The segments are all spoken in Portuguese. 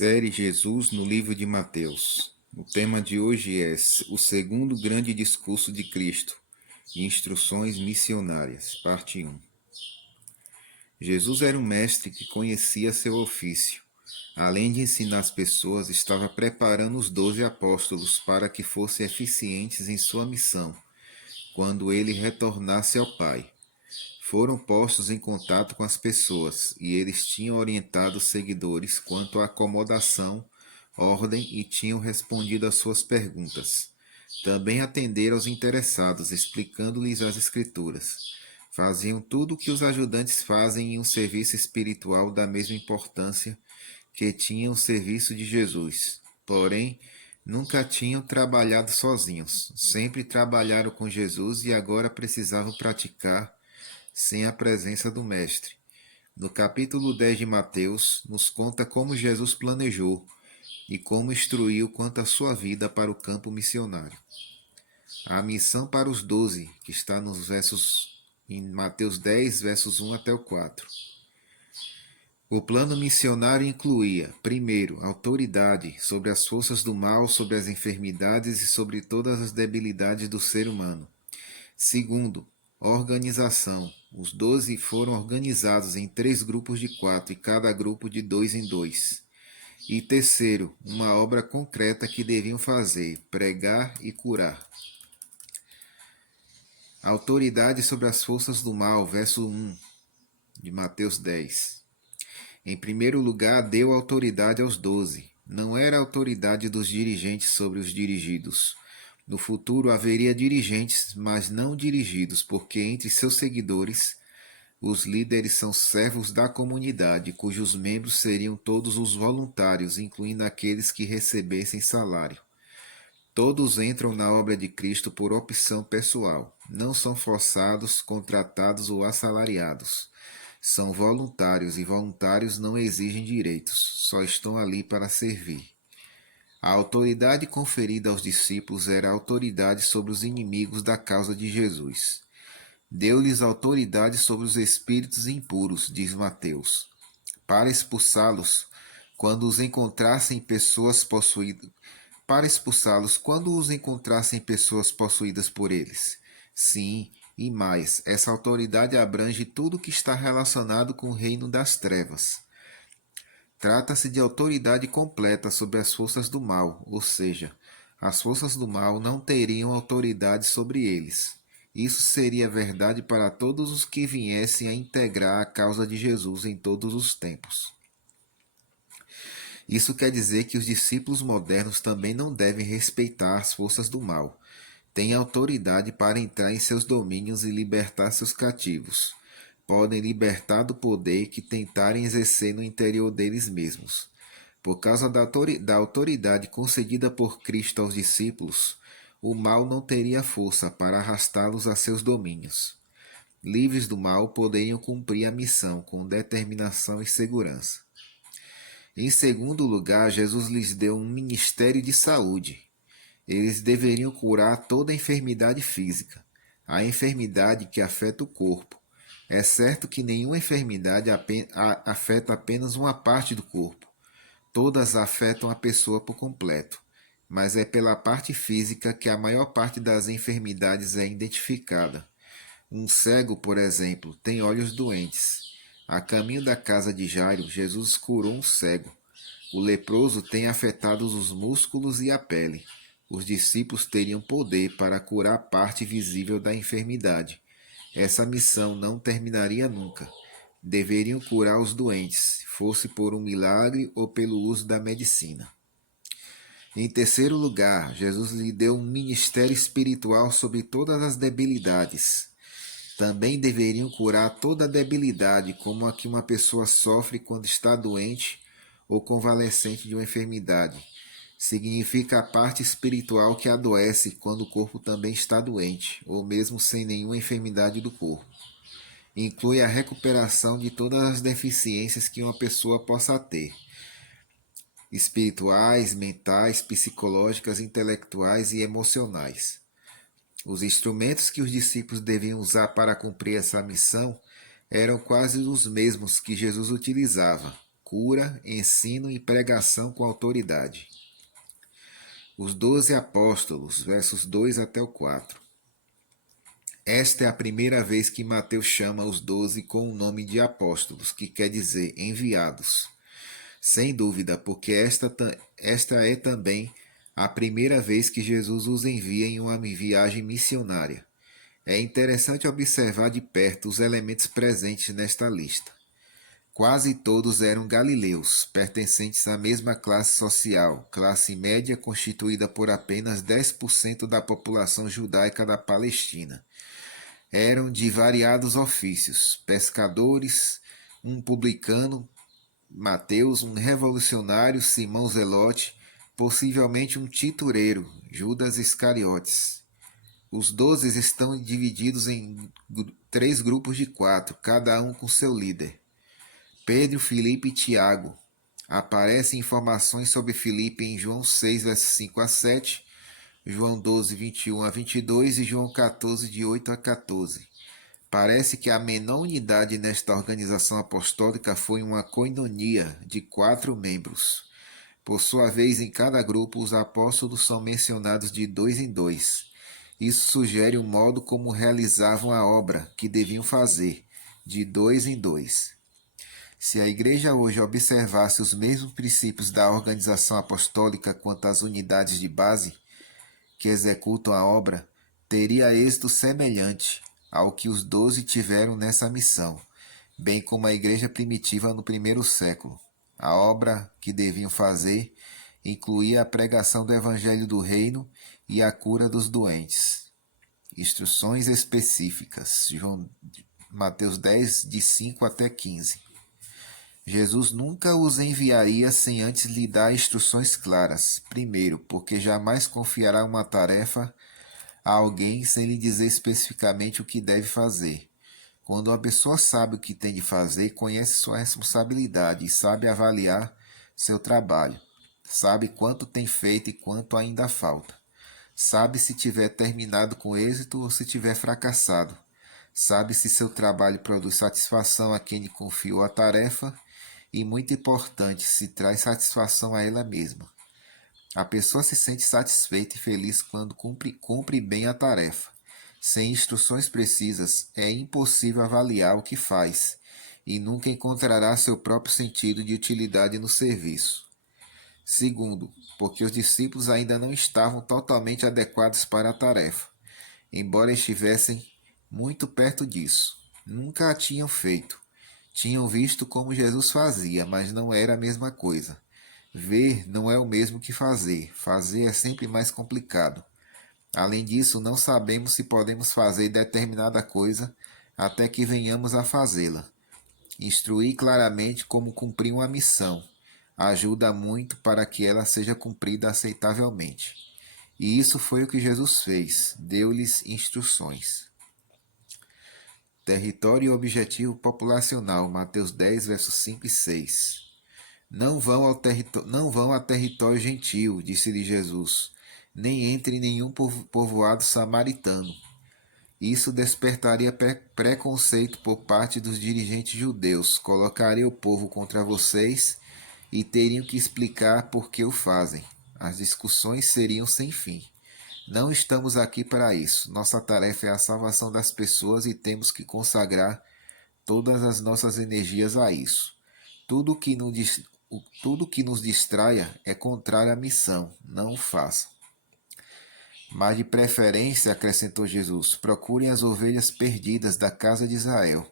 Série Jesus no livro de Mateus. O tema de hoje é o segundo grande discurso de Cristo e instruções missionárias, parte 1. Jesus era um mestre que conhecia seu ofício. Além de ensinar as pessoas, estava preparando os 12 apóstolos para que fossem eficientes em sua missão, quando ele retornasse ao Pai. Foram postos em contato com as pessoas e eles tinham orientado os seguidores quanto à acomodação, ordem e tinham respondido às suas perguntas. Também atenderam aos interessados, explicando-lhes as Escrituras. Faziam tudo o que os ajudantes fazem em um serviço espiritual da mesma importância que tinha o serviço de Jesus. Porém, nunca tinham trabalhado sozinhos. Sempre trabalharam com Jesus e agora precisavam praticar sem a presença do Mestre. No capítulo 10 de Mateus, nos conta como Jesus planejou e como instruiu quanto à sua vida para o campo missionário. A missão para os 12, que está nos versos em Mateus 10, versos 1 até o 4. O plano missionário incluía, primeiro, autoridade sobre as forças do mal, sobre as enfermidades e sobre todas as debilidades do ser humano. Segundo, organização. Os 12 foram organizados em 3 grupos de 4 e cada grupo de 2 em 2. E terceiro, uma obra concreta que deviam fazer, pregar e curar. Autoridade sobre as forças do mal, verso 1 de Mateus 10. Em primeiro lugar, deu autoridade aos 12. Não era a autoridade dos dirigentes sobre os dirigidos. No futuro haveria dirigentes, mas não dirigidos, porque entre seus seguidores, os líderes são servos da comunidade, cujos membros seriam todos os voluntários, incluindo aqueles que recebessem salário. Todos entram na obra de Cristo por opção pessoal. Não são forçados, contratados ou assalariados. São voluntários e voluntários não exigem direitos, só estão ali para servir. A autoridade conferida aos discípulos era a autoridade sobre os inimigos da causa de Jesus. Deu-lhes autoridade sobre os espíritos impuros, diz Mateus, para expulsá-los quando os encontrassem pessoas possuídas, por eles. Sim, e mais, essa autoridade abrange tudo que está relacionado com o reino das trevas. Trata-se de autoridade completa sobre as forças do mal, ou seja, as forças do mal não teriam autoridade sobre eles. Isso seria verdade para todos os que viessem a integrar a causa de Jesus em todos os tempos. Isso quer dizer que os discípulos modernos também não devem respeitar as forças do mal. Têm autoridade para entrar em seus domínios e libertar seus cativos. Podem libertar do poder que tentarem exercer no interior deles mesmos. Por causa da autoridade concedida por Cristo aos discípulos, o mal não teria força para arrastá-los a seus domínios. Livres do mal, poderiam cumprir a missão com determinação e segurança. Em segundo lugar, Jesus lhes deu um ministério de saúde. Eles deveriam curar toda enfermidade física, a enfermidade que afeta o corpo. É certo que nenhuma enfermidade afeta apenas uma parte do corpo. Todas afetam a pessoa por completo, mas é pela parte física que a maior parte das enfermidades é identificada. Um cego, por exemplo, tem olhos doentes. A caminho da casa de Jairo, Jesus curou um cego. O leproso tem afetado os músculos e a pele. Os discípulos teriam poder para curar a parte visível da enfermidade. Essa missão não terminaria nunca. Deveriam curar os doentes, fosse por um milagre ou pelo uso da medicina. Em terceiro lugar, Jesus lhe deu um ministério espiritual sobre todas as debilidades. Também deveriam curar toda debilidade, como a que uma pessoa sofre quando está doente ou convalescente de uma enfermidade. Significa a parte espiritual que adoece quando o corpo também está doente, ou mesmo sem nenhuma enfermidade do corpo. Inclui a recuperação de todas as deficiências que uma pessoa possa ter, espirituais, mentais, psicológicas, intelectuais e emocionais. Os instrumentos que os discípulos deviam usar para cumprir essa missão eram quase os mesmos que Jesus utilizava: cura, ensino e pregação com autoridade. Os 12 apóstolos, versos 2 até o 4. Esta é a primeira vez que Mateus chama os 12 com o nome de apóstolos, que quer dizer enviados. Sem dúvida, porque esta é também a primeira vez que Jesus os envia em uma viagem missionária. É interessante observar de perto os elementos presentes nesta lista. Quase todos eram galileus, pertencentes à mesma classe social, classe média constituída por apenas 10% da população judaica da Palestina. Eram de variados ofícios, pescadores, um publicano, Mateus, um revolucionário, Simão Zelote, possivelmente um titureiro, Judas Iscariotes. Os 12 estão divididos em 3 grupos de 4, cada um com seu líder. Pedro, Filipe e Tiago. Aparecem informações sobre Filipe em João 6, versos 5 a 7, João 12, 21 a 22 e João 14, de 8 a 14. Parece que a menor unidade nesta organização apostólica foi uma koinonia de 4 membros. Por sua vez, em cada grupo, os apóstolos são mencionados de 2 em 2. Isso sugere o modo como realizavam a obra que deviam fazer, de 2 em 2. Se a Igreja hoje observasse os mesmos princípios da organização apostólica quanto às unidades de base que executam a obra, teria êxito semelhante ao que os 12 tiveram nessa missão, bem como a Igreja primitiva no primeiro século. A obra que deviam fazer incluía a pregação do Evangelho do Reino e a cura dos doentes. Instruções específicas. Mateus 10, de 5 até 15. Jesus nunca os enviaria sem antes lhe dar instruções claras. Primeiro, porque jamais confiará uma tarefa a alguém sem lhe dizer especificamente o que deve fazer. Quando uma pessoa sabe o que tem de fazer, conhece sua responsabilidade e sabe avaliar seu trabalho. Sabe quanto tem feito e quanto ainda falta. Sabe se tiver terminado com êxito ou se tiver fracassado. Sabe se seu trabalho produz satisfação a quem lhe confiou a tarefa e, muito importante, se traz satisfação a ela mesma. A pessoa se sente satisfeita e feliz quando cumpre bem a tarefa. Sem instruções precisas, é impossível avaliar o que faz e nunca encontrará seu próprio sentido de utilidade no serviço. Segundo, porque os discípulos ainda não estavam totalmente adequados para a tarefa, embora estivessem muito perto disso. Nunca a tinham feito. Tinham visto como Jesus fazia, mas não era a mesma coisa. Ver não é o mesmo que fazer. Fazer é sempre mais complicado. Além disso, não sabemos se podemos fazer determinada coisa até que venhamos a fazê-la. Instruir claramente como cumprir uma missão ajuda muito para que ela seja cumprida aceitavelmente. E isso foi o que Jesus fez, deu-lhes instruções. Território e objetivo populacional, Mateus 10, versos 5 e 6. Não vão a território gentil, disse-lhe Jesus, nem entre em nenhum povoado samaritano. Isso despertaria preconceito por parte dos dirigentes judeus, colocaria o povo contra vocês e teriam que explicar por que o fazem. As discussões seriam sem fim. Não estamos aqui para isso. Nossa tarefa é a salvação das pessoas e temos que consagrar todas as nossas energias a isso. Tudo que nos distraia é contrário à missão. Não o façam. Mas de preferência, acrescentou Jesus, procurem as ovelhas perdidas da casa de Israel.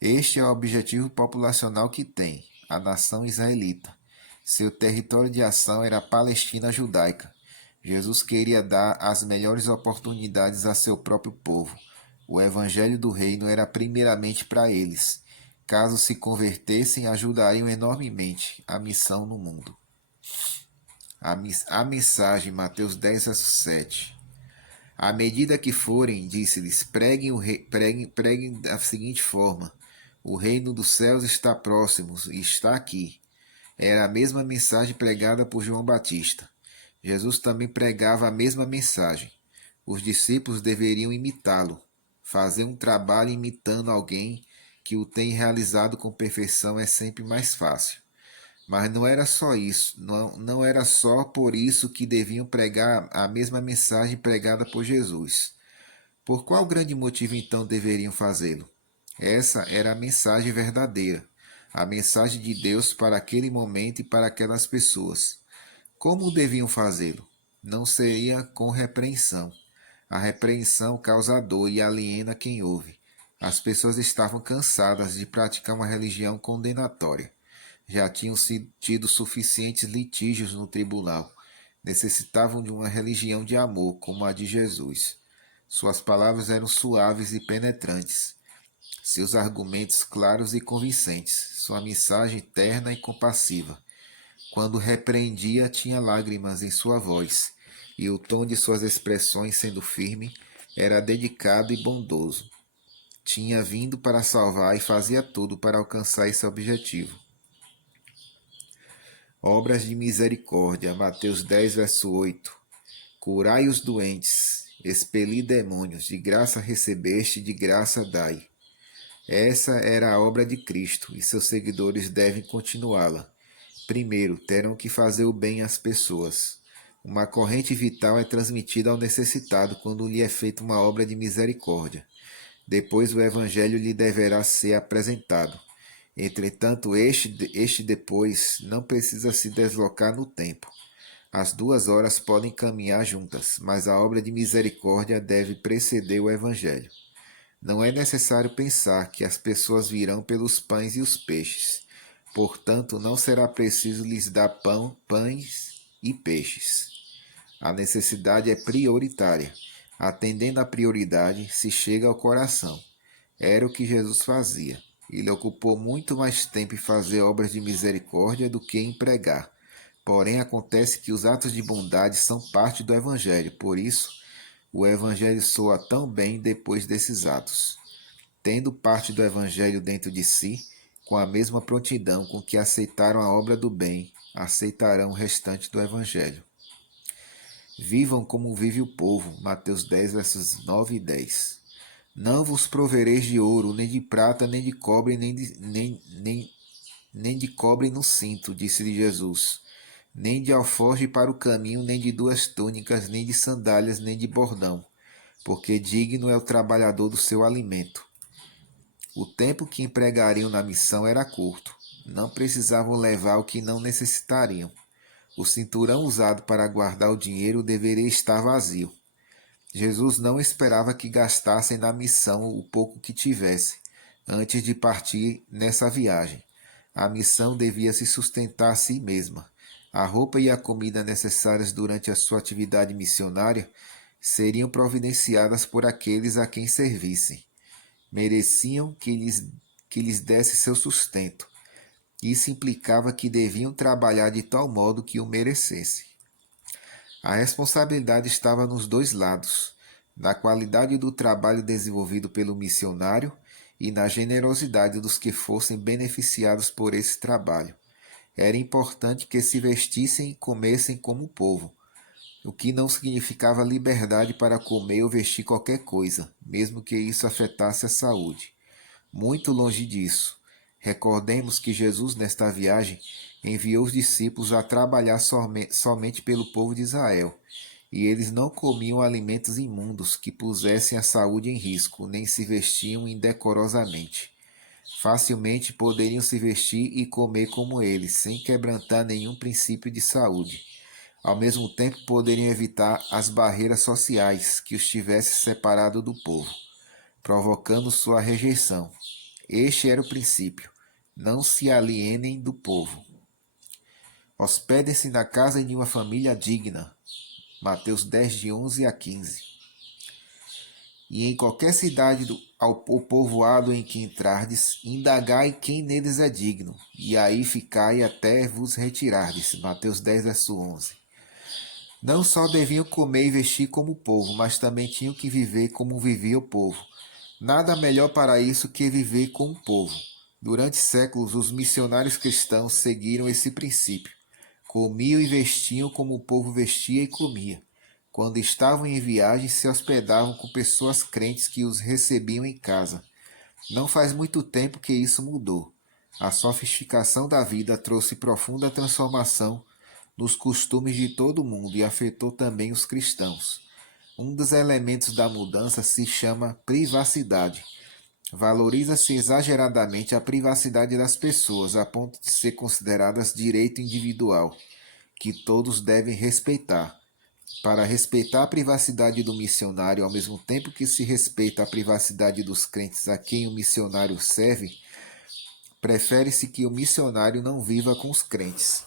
Este é o objetivo populacional que tem, a nação israelita. Seu território de ação era a Palestina judaica. Jesus queria dar as melhores oportunidades a seu próprio povo. O evangelho do reino era primeiramente para eles. Caso se convertessem, ajudariam enormemente a missão no mundo. A mensagem, Mateus 10, verso 7. À medida que forem, disse-lhes, preguem da seguinte forma: o reino dos céus está próximo e está aqui. Era a mesma mensagem pregada por João Batista. Jesus também pregava a mesma mensagem. Os discípulos deveriam imitá-lo. Fazer um trabalho imitando alguém que o tem realizado com perfeição é sempre mais fácil. Mas não era só isso, não era só por isso que deviam pregar a mesma mensagem pregada por Jesus. Por qual grande motivo então deveriam fazê-lo? Essa era a mensagem verdadeira, a mensagem de Deus para aquele momento e para aquelas pessoas. Como deviam fazê-lo? Não seria com repreensão. A repreensão causa dor e aliena quem ouve. As pessoas estavam cansadas de praticar uma religião condenatória. Já tinham tido suficientes litígios no tribunal. Necessitavam de uma religião de amor, como a de Jesus. Suas palavras eram suaves e penetrantes, seus argumentos claros e convincentes, sua mensagem terna e compassiva. Quando repreendia, tinha lágrimas em sua voz, e o tom de suas expressões, sendo firme, era dedicado e bondoso. Tinha vindo para salvar e fazia tudo para alcançar esse objetivo. Obras de misericórdia, Mateus 10, verso 8. Curai os doentes, expeli demônios, de graça recebeste, de graça dai. Essa era a obra de Cristo, e seus seguidores devem continuá-la. Primeiro, terão que fazer o bem às pessoas. Uma corrente vital é transmitida ao necessitado quando lhe é feita uma obra de misericórdia. Depois o Evangelho lhe deverá ser apresentado. Entretanto, este depois não precisa se deslocar no tempo. As duas horas podem caminhar juntas, mas a obra de misericórdia deve preceder o Evangelho. Não é necessário pensar que as pessoas virão pelos pães e os peixes. Portanto, não será preciso lhes dar pães e peixes. A necessidade é prioritária. Atendendo à prioridade, se chega ao coração. Era o que Jesus fazia. Ele ocupou muito mais tempo em fazer obras de misericórdia do que em pregar. Porém, acontece que os atos de bondade são parte do Evangelho, por isso, o Evangelho soa tão bem depois desses atos. Tendo parte do Evangelho dentro de si, com a mesma prontidão com que aceitaram a obra do bem, aceitarão o restante do Evangelho. Vivam como vive o povo, Mateus 10, versos 9 e 10. Não vos provereis de ouro, nem de prata, nem de cobre, nem de cobre no cinto, disse-lhe Jesus. Nem de alforje para o caminho, nem de duas túnicas, nem de sandálias, nem de bordão, porque digno é o trabalhador do seu alimento. O tempo que empregariam na missão era curto. Não precisavam levar o que não necessitariam. O cinturão usado para guardar o dinheiro deveria estar vazio. Jesus não esperava que gastassem na missão o pouco que tivesse, antes de partir nessa viagem. A missão devia se sustentar a si mesma. A roupa e a comida necessárias durante a sua atividade missionária seriam providenciadas por aqueles a quem servissem. Mereciam que lhes desse seu sustento. Isso implicava que deviam trabalhar de tal modo que o merecessem. A responsabilidade estava nos dois lados, na qualidade do trabalho desenvolvido pelo missionário e na generosidade dos que fossem beneficiados por esse trabalho. Era importante que se vestissem e comessem como o povo, o que não significava liberdade para comer ou vestir qualquer coisa, mesmo que isso afetasse a saúde. Muito longe disso. Recordemos que Jesus, nesta viagem, enviou os discípulos a trabalhar somente pelo povo de Israel, e eles não comiam alimentos imundos que pusessem a saúde em risco, nem se vestiam indecorosamente. Facilmente poderiam se vestir e comer como eles, sem quebrantar nenhum princípio de saúde. Ao mesmo tempo, poderiam evitar as barreiras sociais que os tivessem separado do povo, provocando sua rejeição. Este era o princípio. Não se alienem do povo. Hospedem-se na casa de uma família digna. Mateus 10, de 11 a 15. E em qualquer cidade ou povoado em que entrardes, indagai quem neles é digno, e aí ficai até vos retirardes. Mateus 10, verso 11. Não só deviam comer e vestir como o povo, mas também tinham que viver como vivia o povo. Nada melhor para isso que viver com o povo. Durante séculos, os missionários cristãos seguiram esse princípio. Comiam e vestiam como o povo vestia e comia. Quando estavam em viagem, se hospedavam com pessoas crentes que os recebiam em casa. Não faz muito tempo que isso mudou. A sofisticação da vida trouxe profunda transformação nos costumes de todo mundo e afetou também os cristãos. Um dos elementos da mudança se chama privacidade. Valoriza-se exageradamente a privacidade das pessoas, a ponto de ser consideradas direito individual, que todos devem respeitar. Para respeitar a privacidade do missionário, ao mesmo tempo que se respeita a privacidade dos crentes a quem o missionário serve, prefere-se que o missionário não viva com os crentes.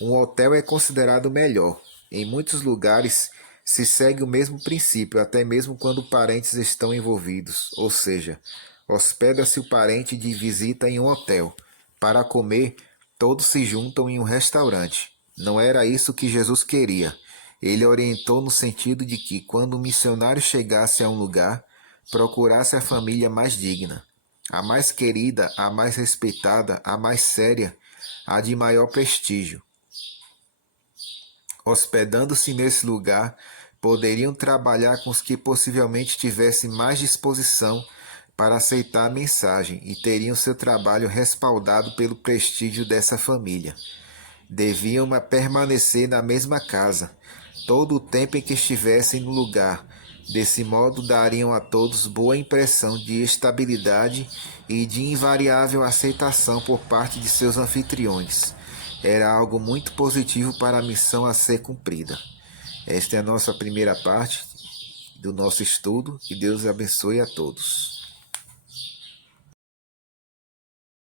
Um hotel é considerado melhor. Em muitos lugares se segue o mesmo princípio, até mesmo quando parentes estão envolvidos, ou seja, hospeda-se o parente de visita em um hotel. Para comer, todos se juntam em um restaurante. Não era isso que Jesus queria. Ele orientou no sentido de que, quando o missionário chegasse a um lugar, procurasse a família mais digna, a mais querida, a mais respeitada, a mais séria, a de maior prestígio. Hospedando-se nesse lugar, poderiam trabalhar com os que possivelmente tivessem mais disposição para aceitar a mensagem e teriam seu trabalho respaldado pelo prestígio dessa família. Deviam permanecer na mesma casa todo o tempo em que estivessem no lugar. Desse modo, dariam a todos boa impressão de estabilidade e de invariável aceitação por parte de seus anfitriões. Era algo muito positivo para a missão a ser cumprida. Esta é a nossa primeira parte do nosso estudo. Que Deus abençoe a todos.